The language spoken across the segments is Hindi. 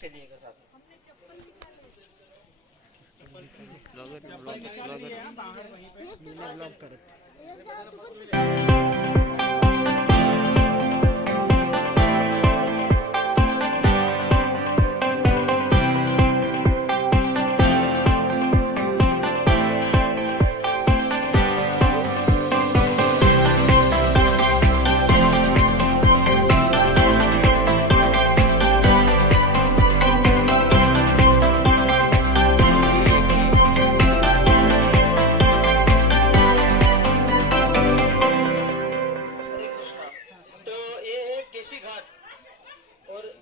चलिएगा साथ में।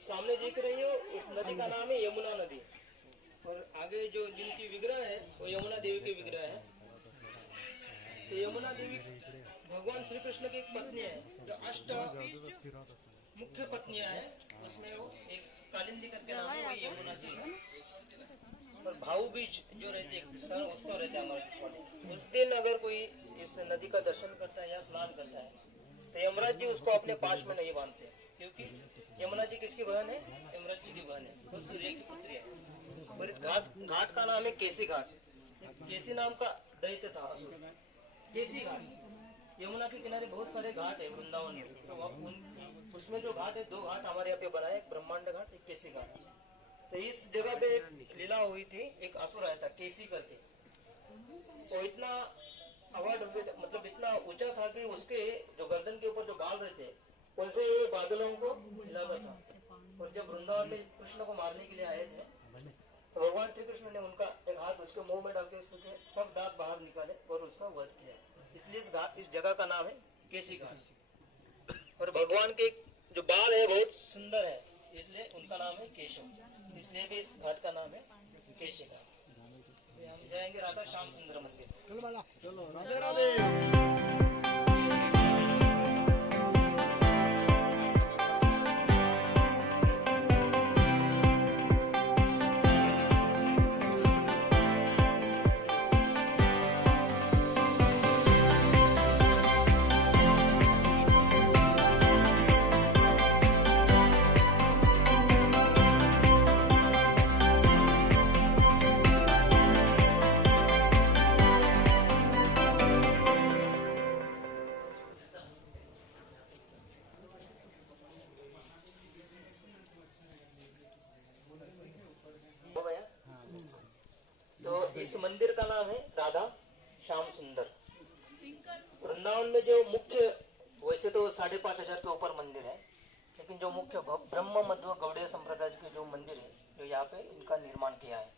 सामने देख रही हो इस नदी का नाम है यमुना नदी, और आगे जो जिनकी विग्रह है वो यमुना देवी के विग्रह है। तो यमुना देवी भगवान श्री कृष्ण की एक पत्नी है, जो अष्ट मुख्य पत्नियां हैं, उसमें वो एक कालिंदी करके नाम है, वही यमुना जी है। और भाऊ बीज जो रहते उत्सव रहता है हमारे, उस दिन अगर कोई इस नदी का दर्शन करता है या स्नान करता है तो यमराज जी उसको अपने पास में नहीं बांधते, क्योंकि यमुना जी किसकी बहन है? यमराज जी की बहन है, वो सूर्य की पुत्री है। और इस घाट का नाम है केसी घाट। केसी नाम का दैत्य था असुर, केसी घाट। यमुना के किनारे बहुत सारे घाट है वृंदावन में, तो उसमें जो घाट है, दो घाट हमारे यहाँ पे बनाए, एक ब्रह्मांड घाट, एक केसी घाट। तो इस जगह पे एक लीला हुई थी, एक असुर आया था केसी करके, वो इतना अवार्ड मतलब इतना ऊंचा था कि उसके जो गर्दन के ऊपर जो बाल रहते उनसे ये बादलों को हिलाता था। और जब वृंदावन में कृष्ण को मारने के लिए आए थे तो भगवान श्री कृष्ण ने उनका एक हाथ उसके मुंह में डाल के उसके सब दांत बाहर निकाले और उसका वध किया। इसलिए इस जगह का नाम है केसी घाट। और भगवान के जो बाल है बहुत सुंदर है, इसलिए उनका नाम है केशव, इसलिए भी इस घाट का नाम है केसी घाट। हम जाएंगे राधा श्याम सुंदर मंदिर। चलो राधे राधे। इस मंदिर का नाम है राधा श्याम सुंदर। वृंदावन में जो मुख्य, वैसे तो 5,500 के ऊपर मंदिर है, लेकिन जो मुख्य ब्रह्म मध्व गौड़ीय संप्रदाय के जो मंदिर है, जो यहाँ पे इनका निर्माण किया है,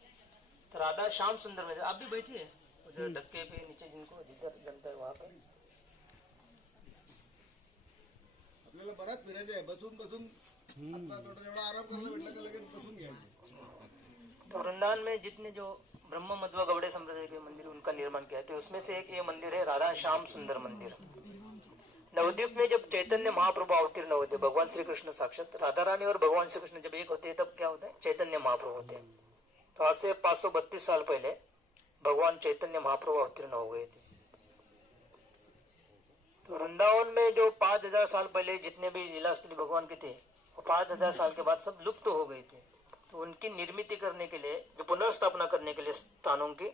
तो राधा श्याम सुंदर मंदिर। आप भी बैठिए उधर धक्के पे नीचे, जिनको जिधर जमता है वहाँ पे। आपल्याला बराच फिरायचं आहे, बसून बसून आता थोडा जेवढा आराम करायला भेटला का लगेच बसून घ्यायचं। तो वृंदावन में जितने जो ब्रह्म मध्व गौड़ीय संप्रदाय के मंदिर उनका निर्माण किया है, उसमें से एक ये मंदिर है राधा श्याम सुंदर मंदिर। नवद्वीप में जब चैतन्य महाप्रभु अवतीर्ण होते, भगवान श्री कृष्ण साक्षात, राधा रानी और भगवान श्री कृष्ण जब एक होते हैं तब क्या होता है? चैतन्य महाप्रभु होते हैं। तो आज से 532 साल पहले भगवान चैतन्य महाप्रभु अवतीर्ण हो गए थे। तो वृंदावन में जो 5,000 साल पहले जितने भी लीलास्थली भगवान के थे, वो 5,000 साल के बाद सब लुप्त हो गए थे। तो उनकी निर्मित करने के लिए, जो पुनर्स्थापना करने के लिए स्थानों की,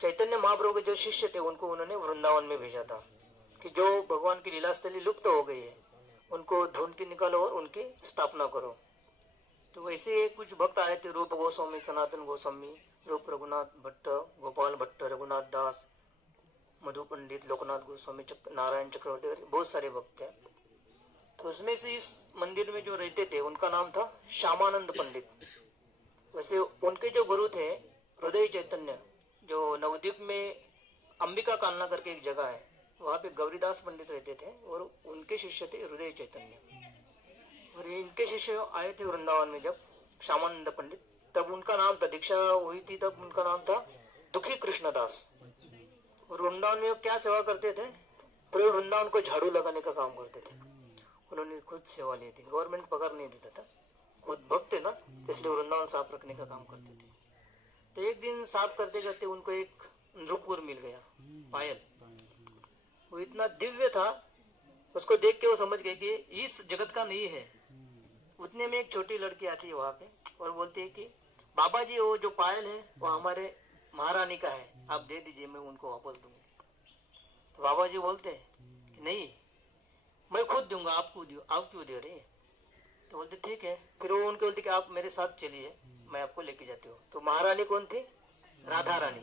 चैतन्य महाप्रभु के जो शिष्य थे उनको उन्होंने वृंदावन में भेजा था कि जो भगवान की लीलास्थली लुप्त हो गई है उनको ढूंढ के निकालो और उनकी स्थापना करो। तो वैसे कुछ भक्त आए थे, रूप गोस्वामी, सनातन गोस्वामी, रूप रघुनाथ भट्ट, गोपाल भट्ट, रघुनाथ दास, मधु पंडित, लोकनाथ गोस्वामी, नारायण चक्रवर्ती, बहुत सारे भक्त हैं। तो उसमें से इस मंदिर में जो रहते थे उनका नाम था श्यामानंद पंडित। वैसे उनके जो गुरु थे हृदय चैतन्य, जो नवद्वीप में अंबिका कालना करके एक जगह है, वहाँ पे गौरीदास पंडित रहते थे और उनके शिष्य थे हृदय चैतन्य। और इनके शिष्य आए थे वृंदावन में जब श्यामानंद पंडित, तब उनका नाम था, दीक्षा हुई थी तब उनका नाम था दुखी कृष्णदास। और वृंदावन में क्या सेवा करते थे? पूरे वृंदावन को झाड़ू लगाने का काम करते थे। उन्होंने खुद सेवा ली थी, गवर्नमेंट पगार नहीं देता था, खुद भक्त थे ना, इसलिए वृंदावन साफ रखने का काम करते थे। तो एक दिन साफ करते करते उनको एक नृपुर मिल गया, पायल। वो इतना दिव्य था, उसको देख के वो समझ गए कि इस जगत का नहीं है। उतने में एक छोटी लड़की आती है वहां पे, और बोलते हैं कि बाबा जी वो जो पायल है वो हमारे महारानी का है, आप दे दीजिए, मैं उनको वापस दूंगी। तो बाबा जी बोलते हैं कि नहीं, मैं खुद दूंगा, आपको दो, आप क्यों दे रहे हैं? तो बोलते ठीक है। फिर वो उनके बोलते कि आप मेरे साथ चलिए, मैं आपको लेके जाती हूँ। तो महारानी कौन थी? राधा रानी।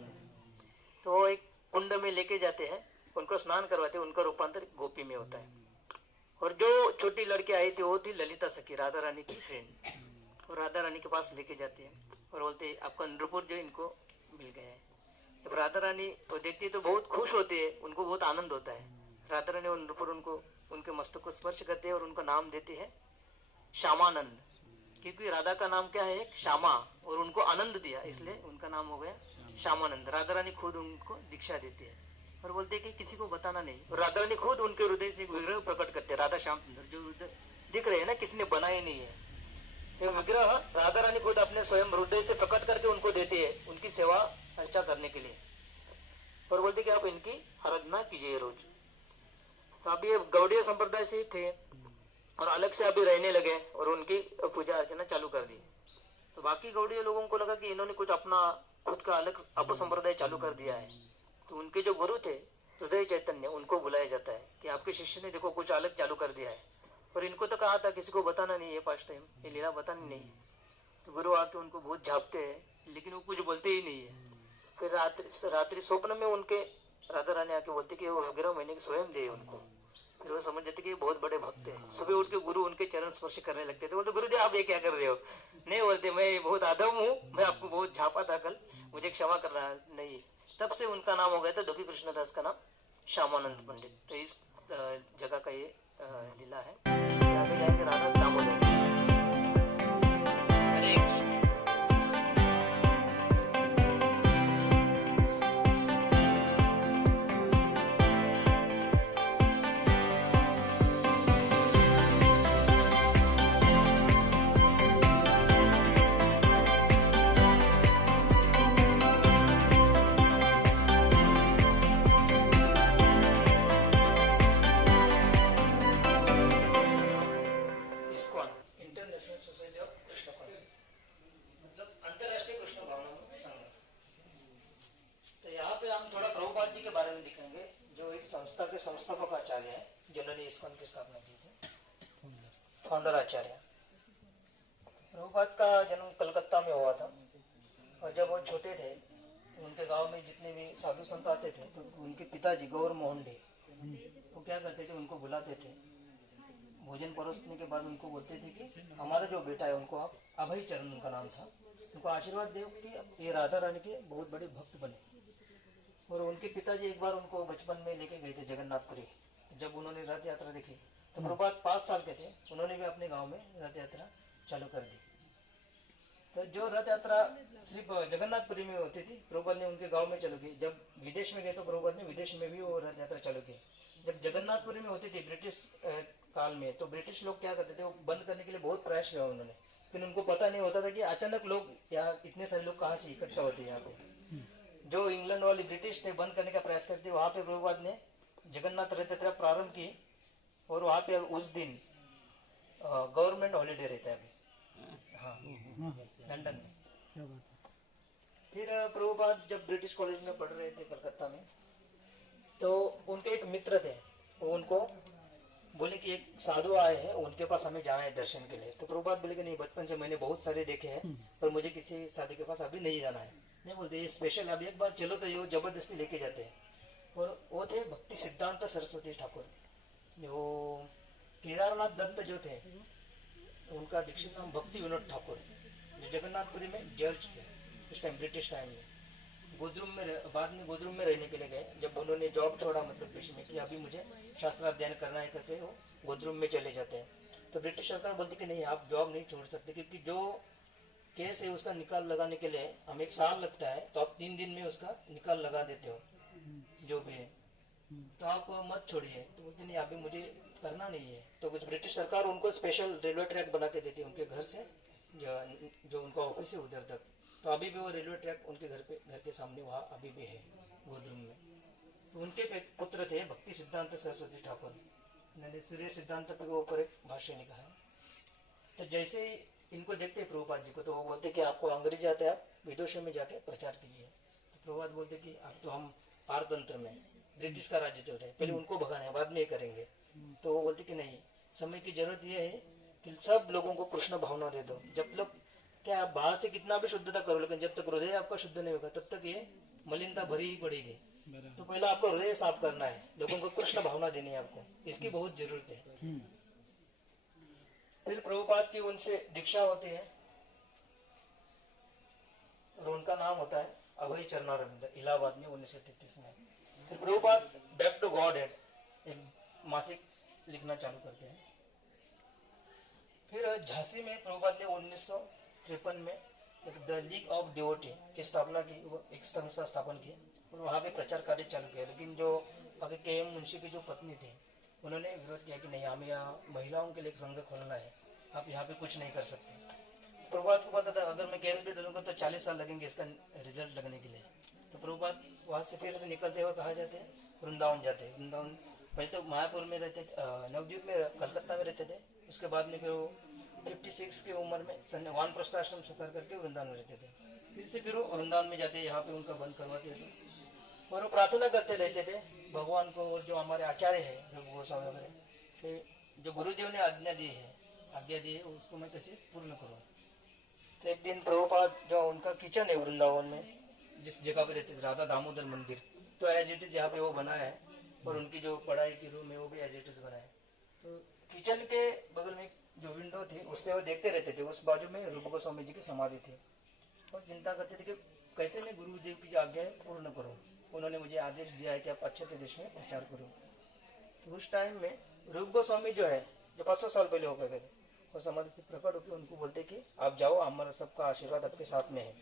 तो वो एक कुंड में लेके जाते हैं, उनको स्नान करवाते हैं, उनका रूपांतर गोपी में होता है। और जो छोटी लड़की आई थी वो थी ललिता सखी, राधा रानी की फ्रेंड। और राधा रानी के पास लेके जाते हैं और बोलते हैं आपका नृपुर जो इनको मिल गया है। जब राधा रानी वो देखती है तो बहुत खुश होती है, उनको बहुत आनंद होता है। राधा रानी और नृपुर उनको उनके मस्तक को स्पर्श करते हैं और उनका नाम देते हैं श्यामानंद, क्योंकि राधा का नाम क्या है? श्यामा, और उनको आनंद दिया इसलिए उनका नाम हो गया श्यामानंद। राधा रानी खुद उनको दीक्षा देती है और बोलते हैं कि किसी को बताना नहीं। और राधा रानी खुद उनके हृदय से एक विग्रह प्रकट करते हैं, राधा श्याम सुंदर जो हृदय दिख रहे हैं ना, किसी ने बनाए नहीं है। ये विग्रह राधा रानी खुद अपने स्वयं हृदय से प्रकट करके उनको देती है, उनकी सेवा अर्चा करने के लिए। और बोलते कि आप इनकी आराधना कीजिए रोज। तो अभी ये गौड़ीय संप्रदाय से थे और अलग से अभी रहने लगे और उनकी पूजा अर्चना चालू कर दी। तो बाकी गौड़ीय लोगों को लगा कि इन्होंने कुछ अपना खुद का अलग अपसंप्रदाय चालू कर दिया है। तो उनके जो गुरु थे हृदय चैतन्य, उनको बुलाया जाता है कि आपके शिष्य ने देखो कुछ अलग चालू कर दिया है। और इनको तो कहा था किसी को बताना नहीं है, फर्स्ट टाइम ये लीला बतानी नहीं है। तो गुरु आके उनको बहुत झापते हैं, लेकिन वो कुछ बोलते ही नहीं है। फिर रात्रि स्वप्न में उनके राधा रानी आके बोलती कि वो विग्रह मैंने स्वयं दे उनको। फिर वो समझ जाते कि बहुत बड़े भक्त हैं। सुबह उठ के गुरु उनके चरण स्पर्श करने लगते थे। बोलते गुरुदेव आप ये क्या कर रहे हो? नहीं बोलते, मैं बहुत आदम हूँ, मैं आपको बहुत झापा था कल, मुझे क्षमा करना। नहीं, तब से उनका नाम हो गया था दुखी कृष्णदास का नाम श्यामानंद पंडित। तो इस जगह का ये लीला है। यहाँ पे जाएंगे Radha Damodar. Hare Krishna. International society of Krishna conscious, मतलब अंतरराष्ट्रीय कृष्ण भावना संघ। तो यहाँ पे हम थोड़ा प्रभुपाद जी के बारे में दिखेंगे, जो इस संस्था के संस्थापक आचार्य हैं, जिन्होंने इस्कॉन की स्थापना की थी, फाउंडर आचार्य। प्रभुपाद का जन्म कलकत्ता में हुआ था। और जब वो छोटे थे तो उनके गांव में जितने भी साधु संत आते थे तो उनके पिताजी गौर मोहन डे वो क्या करते थे, उनको बुलाते थे। भोजन परोसने के बाद उनको बोलते थे कि हमारा जो बेटा है उनको आप अभय चरण उनका नाम था, उनको आशीर्वाद दो कि ये राधा रानी के बहुत बड़े भक्त बने। और उनके पिताजी एक बार उनको बचपन में लेके गए थे जगन्नाथपुरी। जब उन्होंने रथ यात्रा देखी तो प्रभुपाद 5 साल के थे, उन्होंने भी अपने गाँव में रथ यात्रा चालू कर दी। तो जो रथ यात्रा सिर्फ जगन्नाथपुरी में होती थी, प्रभुपाद ने उनके गांव में चालू की। जब विदेश में गए तो प्रभुपाद ने विदेश में भी वो रथ यात्रा चालू की। जब जगन्नाथपुरी में होती थी ब्रिटिश काल में, तो ब्रिटिश लोग क्या करते थे, वो बंद करने के लिए बहुत प्रयास किया उन्होंने, लेकिन उनको पता नहीं होता था कि अचानक लोग यहाँ इतने सारे लोग कहाँ से इकट्ठा होते हैं। यहाँ पे जो इंग्लैंड वाले ब्रिटिश थे बंद करने का प्रयास करते, वहां पे प्रभुपाद ने जगन्नाथ रथ यात्रा प्रारंभ की। और वहां पे उस दिन गवर्नमेंट हॉलीडे रहता है अभी, हाँ, लंदन में। फिर प्रभुपाद जब ब्रिटिश कॉलेज में पढ़ रहे थे कलकत्ता में, तो उनके एक मित्र थे, वो उनको बोले कि एक साधु आए हैं, उनके पास हमें जाना है दर्शन के लिए। तो प्रभुपाद बोले कि नहीं, बचपन से मैंने बहुत सारे देखे हैं पर मुझे किसी साधु के पास अभी नहीं जाना है। नहीं बोलते, ये स्पेशल अभी एक बार चलो, तो ये जबरदस्ती लेके जाते हैं। और वो थे भक्ति सिद्धांत सरस्वती ठाकुर। जो केदारनाथ दत्त जो थे उनका दीक्षित नाम भक्ति विनोद ठाकुर, जो जगन्नाथपुरी में जज थे उस टाइम ब्रिटिश टाइम में। गोद्रुम में बाद में गोद्रुम में रहने के लिए गए। जब उन्होंने जॉब छोड़ा, मतलब पेश में कि अभी मुझे शास्त्राध्ययन करना है करते, वो गोद्रुम में चले जाते हैं। तो ब्रिटिश सरकार बोलती कि नहीं, आप जॉब नहीं छोड़ सकते, क्योंकि जो केस है उसका निकाल लगाने के लिए हमें 1 साल लगता है, तो आप 3 दिन में उसका निकाल लगा देते हो जो भी है, तो आप मत छोड़िए। तो बोलते नहीं, अभी मुझे करना नहीं है। तो कुछ ब्रिटिश सरकार उनको स्पेशल रेलवे ट्रैक बना के देती है उनके घर से, जो उनका ऑफिस है उधर तक। तो अभी भी वो रेलवे ट्रैक उनके घर के सामने वहाँ अभी भी है गोद्रुम में। तो उनके एक पुत्र थे भक्ति सिद्धांत सरस्वती ठाकुर, इन्होंने सूर्य सिद्धांत के ऊपर एक भाष्य लिखा है। तो जैसे ही इनको देखते हैं प्रभुपाद जी को, तो वो बोलते कि आपको अंग्रेजी आता है, आप विदेशों में जाके प्रचार कीजिए। तो प्रभुपाद बोलते कि अब तो हम पारतंत्र में ब्रिटिश का राज्य चल रहा है, पहले उनको भगाना है, बाद में ये करेंगे। तो वो बोलते कि नहीं, समय की जरूरत ये है कि सब लोगों को कृष्ण भावना दे दो। जब लोग क्या आप बाहर से कितना भी शुद्धता करो, लेकिन जब तक हृदय आपका शुद्ध नहीं होगा तब तक ये मलिनता भरी ही पड़ेगी। तो पहले आपको हृदय साफ करना है, लोगों को कृष्ण भावना देनी है आपको, इसकी बहुत जरूरत है। फिर प्रभुपाद की उनसे दीक्षा होती है और उनका नाम होता है अभय चरणारविंद, इलाहाबाद में 1933 में। फिर Prabhupada back to Godhead एक मासिक लिखना चालू करते हैं। फिर झांसी में प्रभुपाद ने 1953 में एक द लीग ऑफ डिवोटी की स्थापना की, वो एक संस्था स्थापन की और वहाँ पे प्रचार कार्य चालू किया। लेकिन जो आगे के.एम. मुंशी की जो पत्नी थी, उन्होंने विरोध किया कि नहीं, हमें यहाँ महिलाओं के लिए एक संघ खोलना है, आप यहाँ पे कुछ नहीं कर सकते। प्रभुपाद को पता था अगर मैं केस भी डालूंगा तो 40 साल लगेंगे इसका रिजल्ट लगने के लिए। तो प्रभुपाद वहाँ से फिर से निकलते हुए कहा जाते हैं वृंदावन जाते हैं। वृंदावन पहले तो मायापुर में रहते थे, नवद्वीप में, कलकत्ता में रहते थे। उसके बाद में फिर वो 56 की उम्र में वानप्रस्थ आश्रम स्वीकार करके वृंदावन में रहते थे। फिर वो वृंदावन में जाते, यहाँ पे उनका बंद करवाते थे और वो प्रार्थना करते रहते थे भगवान को। और जो हमारे आचार्य है रघु गोस्वामी वगैरह, जो गुरुदेव ने आज्ञा दी है उसको मैं कैसे पूर्ण करूँ। तो एक दिन प्रभुपाद, जो उनका किचन है वृंदावन में जिस जगह पे रहते थे, राधा दामोदर मंदिर, तो एज इट इज यहाँ पे वो बना है और उनकी जो पढ़ाई की रूम है वो भी एज इट इज बना है। तो किचन के बगल में जो विंडो थी उससे वो देखते रहते थे, उस बाजू में रूप गोस्वामी जी की समाधि थी और चिंता करते थे कि कैसे मैं गुरुदेव की आज्ञा पूर्ण करूँ। उन्होंने मुझे आदेश दिया है कि आप अच्छे देश में प्रचार करो। तो उस टाइम में रूप गोस्वामी जो है, जो 500 साल पहले हो गए थे, और समाधि से प्रकट होकर उनको बोलते कि आप जाओ, हमारा सबका आशीर्वाद आपके साथ में है।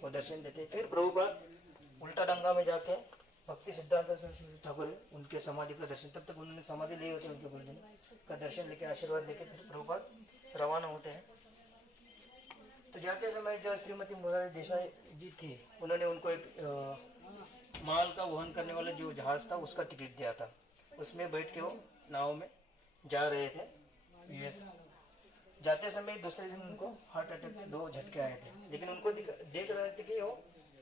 वो दर्शन देते। फिर प्रभुपाद उल्टा डंगा में जाके भक्ति सिद्धांत सरस्वती ठाकुर उनके समाधि का दर्शन, तब तक उन्होंने समाधि ली होती है, उनके गुरुदेव का दर्शन लेके आशीर्वाद लेके फिर प्रभुपाद रवाना होते हैं। तो जाते समय जो श्रीमती मुरारी देसाई जी थी, उन्होंने उनको एक माल का वहन करने वाला जो जहाज था उसका टिकट दिया था। उसमें बैठ के वो नाव में जा रहे थे यूएस। जाते समय दूसरे दिन उनको हार्ट अटैक के 2 झटके आए थे, लेकिन उनको देख रहे थे कि वो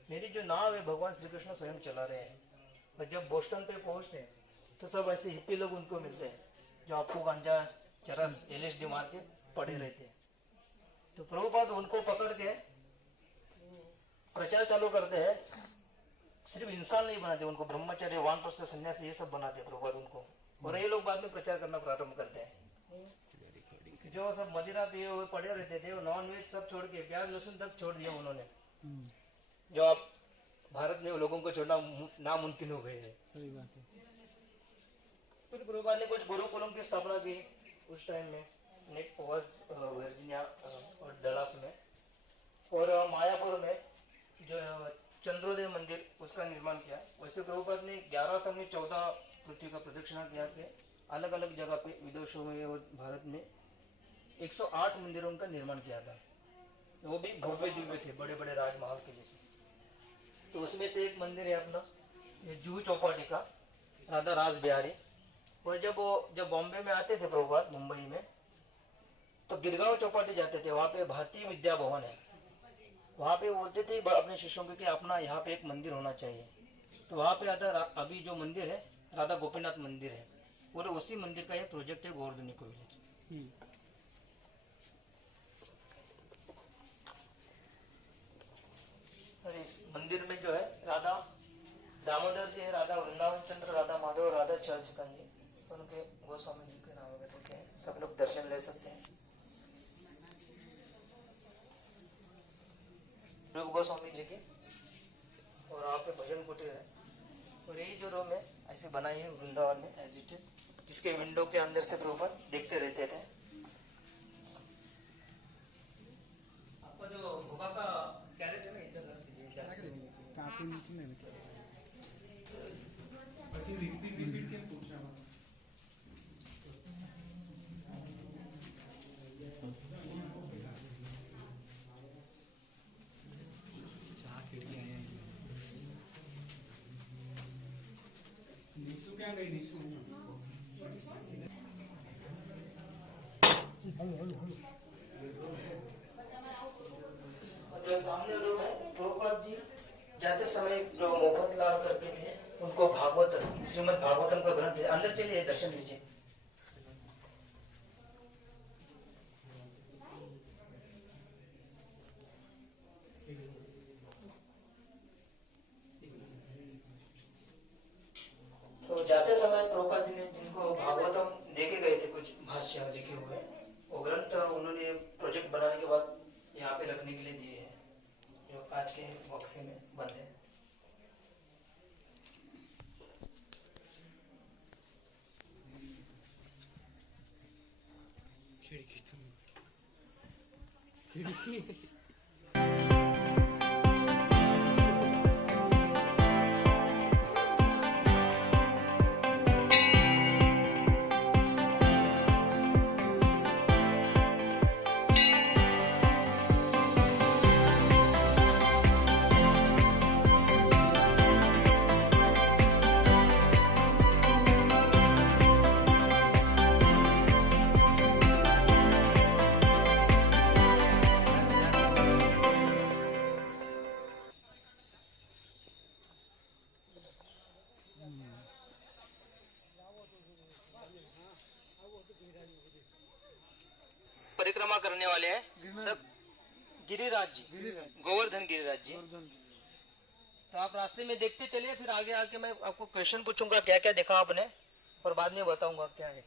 मेरी जो नाव है भगवान श्री कृष्ण स्वयं चला रहे हैं। और जब बोस्टन पे पहुंचते तो सब ऐसे हिप्पी लोग उनको मिलते हैं जो आपको गांजा, चरस, LSD मार के पड़े रहते हैं। तो प्रभुपाद उनको पकड़ के प्रचार चालू करते हैं। सिर्फ इंसान नहीं बनाते, उनको ब्रह्मचर्य, वानप्रस्थ, सन्यासी ये सब बनाते हैं प्रभुपाद उनको। और ये लोग बाद में प्रचार करना प्रारंभ करते हैं। जो सब मदिरा पिए हुए पड़े रहते थे, वो नॉन वेज सब छोड़ के प्याज लहसुन तक छोड़ दिया उन्होंने, जो आप भारत में लोगों को छोड़ना नामुमकिन हो गए है। सही बात है। फिर प्रभुपाद ने कुछ गुरुकुलों की स्थापना की उस टाइम में, नेक वर्जीनिया और डलास में, और मायापुर में जो चंद्रोदय मंदिर उसका निर्माण किया। वैसे प्रभुपाद ने 11 समय 14 पृथ्वी का प्रदक्षिणा किया के अलग अलग जगह पे विदेशों में और भारत में 108 मंदिरों का निर्माण किया था। वो भी भव्य दिव्य थे, बड़े बड़े राजमहल के जैसे। तो उसमें से एक मंदिर है अपना ये जूहू चौपाटी का, राधा रास बिहारी। और जब बॉम्बे में आते थे प्रभुपाद, मुंबई में, तो गिरगांव चौपाटी जाते थे। वहाँ पे भारतीय विद्या भवन है, वहाँ पे बोलते थे अपने शिष्यों को कि अपना यहाँ पे एक मंदिर होना चाहिए। तो वहाँ पे आता अभी जो मंदिर है राधा गोपीनाथ मंदिर है, और उसी मंदिर का ये प्रोजेक्ट है गोवर्धनी को विलेज। और इस मंदिर में जो है राधा दामोदर जी है, राधा वृंदावन चंद्र, राधा माधव, राधा चर्चकन जी, उनके गोस्वामी जी के नाम वगैरह लिखे हैं। सब लोग दर्शन ले सकते हैं। रूप गोस्वामी जी की, और वहाँ पे भजन कुटीर है। और यही जो रूम है ऐसे बनाई है वृंदावन में एज इट इज, जिसके विंडो के अंदर से प्रभुपाद देखते रहते थे। आपका जो भोगा का कैरेट है ना, इधर रख दीजिए। क्या गई निशु? हळू हळू हळू जो सामने रोड है, प्रभुपाद जी जाते समय जो मोहब्बत लाल करके थे, उनको भागवत श्रीमद् भागवतम का ग्रंथ है, अंदर चलिए दर्शन लीजिए। तो जाते समय प्रभुपाद जी ने जिनको भागवतम देके गए थे, कुछ भाष्य लिखे हुए, वो ग्रंथ उन्होंने प्रोजेक्ट बनाने के बाद यहाँ पे रखने के लिए दिए हैं, जो कांच के बक्से में बंद है। खिड़की परिक्रमा करने वाले हैं सब गिरिराज जी, गोवर्धन गिरिराज जी। तो आप रास्ते में देखते चलिए, फिर आगे आके मैं आपको क्वेश्चन पूछूंगा क्या क्या देखा आपने, और बाद में बताऊंगा क्या है।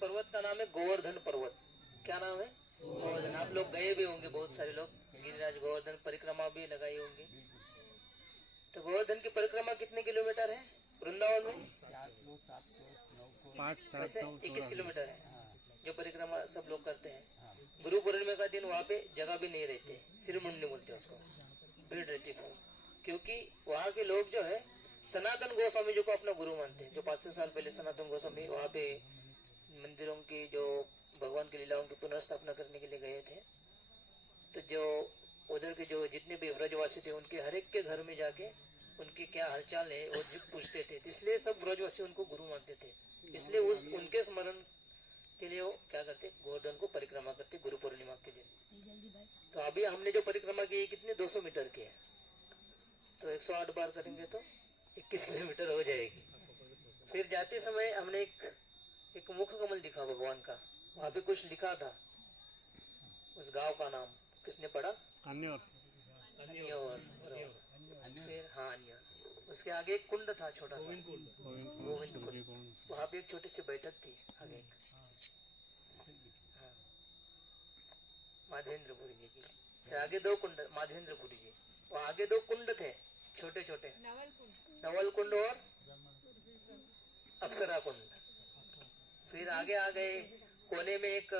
पर्वत का नाम है गोवर्धन पर्वत। क्या नाम है? गोवर्धन। आप लोग गए भी होंगे, बहुत सारे लोग गिरिराज गोवर्धन परिक्रमा भी लगाई होंगी। तो गोवर्धन की परिक्रमा कितने किलोमीटर है वृंदावन में? वैसे 21 किलोमीटर है जो परिक्रमा सब लोग करते हैं। गुरु पूर्णिमा का दिन वहाँ पे जगह भी नहीं रहते, सिर मुंडी बोलते हैं उसको, भीड़ रहती है, क्योंकि वहाँ के लोग जो है सनातन गोस्वामी जी को अपना गुरु मानते हैं। जो 500 साल पहले सनातन गोस्वामी वहाँ पे मंदिरों की जो भगवान की लीलाओं की पुनर्स्थापना करने के लिए गए थे, तो जो उधर के जो जितने भी ब्रजवासी थे उनके हर एक के घर में जाके उनके क्या हालचाल है वो जिप पूछते थे, इसलिए सब ब्रजवासी उनको गुरु मानते थे। इसलिए उनके स्मरण के लिए वो क्या करते, गोवर्धन को परिक्रमा करते गुरु पूर्णिमा के दिन। तो अभी हमने जो परिक्रमा की है कितने 200 मीटर की है, तो 108 बार करेंगे तो 21 किलोमीटर हो जाएगी। फिर जाते समय हमने एक मुख कमल दिखा भगवान का, वहां पे कुछ लिखा था, उस गांव का नाम किसने पढ़ा? अन्योर। फिर हाँ अन्योर। उसके आगे एक कुंड था छोटा सा, गोविंद कुंड। वहां पे एक छोटी सी बैठक थी आगे, हाँ, माधेंद्रपुरी जी की। फिर आगे 2 कुंड, माधेंद्रपुरी जी, वो आगे 2 कुंड थे छोटे छोटे, नवल कुंड और अप्सरा कुंड। फिर आगे आ गए, कोने में एक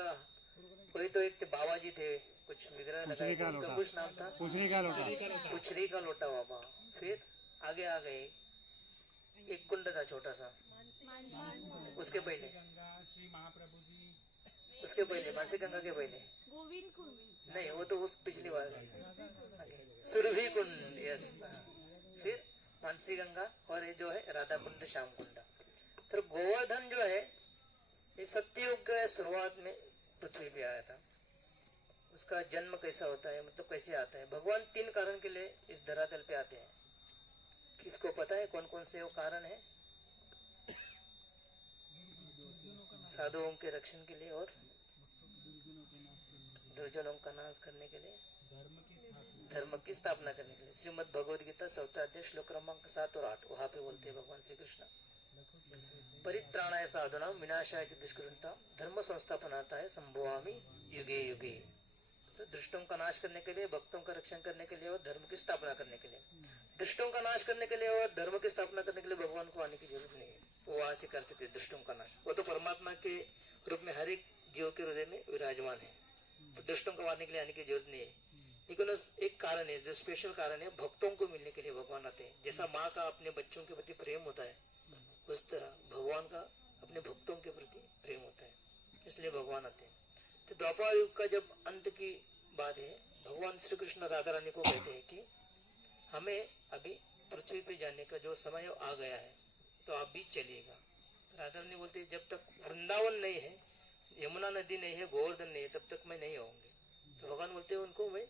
कोई तो एक बाबा जी थे, कुछ विग्रह लगाए थे, उनका कुछ नाम था, पुछरी का लोटा बाबा। फिर आगे आ गए, एक कुंड था छोटा सा, उसके पहले मानसी गंगा के पहले नहीं, वो तो उस पिछली बार सुरभि कुंड, यस। फिर मानसी गंगा और ये जो है राधा कुंड, श्याम कुंड। तो गोवर्धन जो है ये सत्ययुग के शुरुआत में पृथ्वी पे आया था। उसका जन्म कैसा होता है, मतलब कैसे आता है? भगवान 3 कारण के लिए इस धरातल पे आते हैं। किसको पता है कौन कौन से वो कारण है? साधुओं के रक्षण के लिए और दुर्जनों का नाश करने के लिए, धर्म की स्थापना करने के लिए। श्रीमद् भगवद गीता 4th अध्याय श्लोक क्रमांक 7 और 8 वहां पे बोलते हैं भगवान श्री कृष्ण, परित्राणाय साधुनां विनाशाय च दुष्कृतां धर्म संस्थापनार्थाय संभवामि युगे युगे। तो दुष्टों का नाश करने के लिए, भक्तों का रक्षण करने के लिए और धर्म की स्थापना करने के लिए। दुष्टों का नाश करने के लिए और धर्म की स्थापना करने के लिए भगवान को आने की जरूरत नहीं है, वो वहां से कर सकते दुष्टों का नाश। वो तो परमात्मा के रूप में हर एक जीव के हृदय में विराजमान है, तो दुष्टों को मारने के लिए आने की जरूरत नहीं है। लेकिन एक कारण है, जो स्पेशल कारण है, भक्तों को मिलने के लिए भगवान आते हैं। जैसा माँ का अपने बच्चों के प्रति प्रेम होता है, उस तरह भगवान का अपने भक्तों के प्रति प्रेम होता है, इसलिए भगवान आते हैं। तो द्वापर युग का जब अंत की बात है, भगवान श्री कृष्ण राधा रानी को कहते हैं कि हमें अभी पृथ्वी पे जाने का जो समय आ गया है, तो आप भी चलिएगा। राधा रानी बोलते हैं जब तक वृंदावन नहीं है, यमुना नदी नहीं है, गोवर्धन नहीं है, तब तक मैं नहीं आऊंगी। तो भगवान बोलते हैं उनको मैं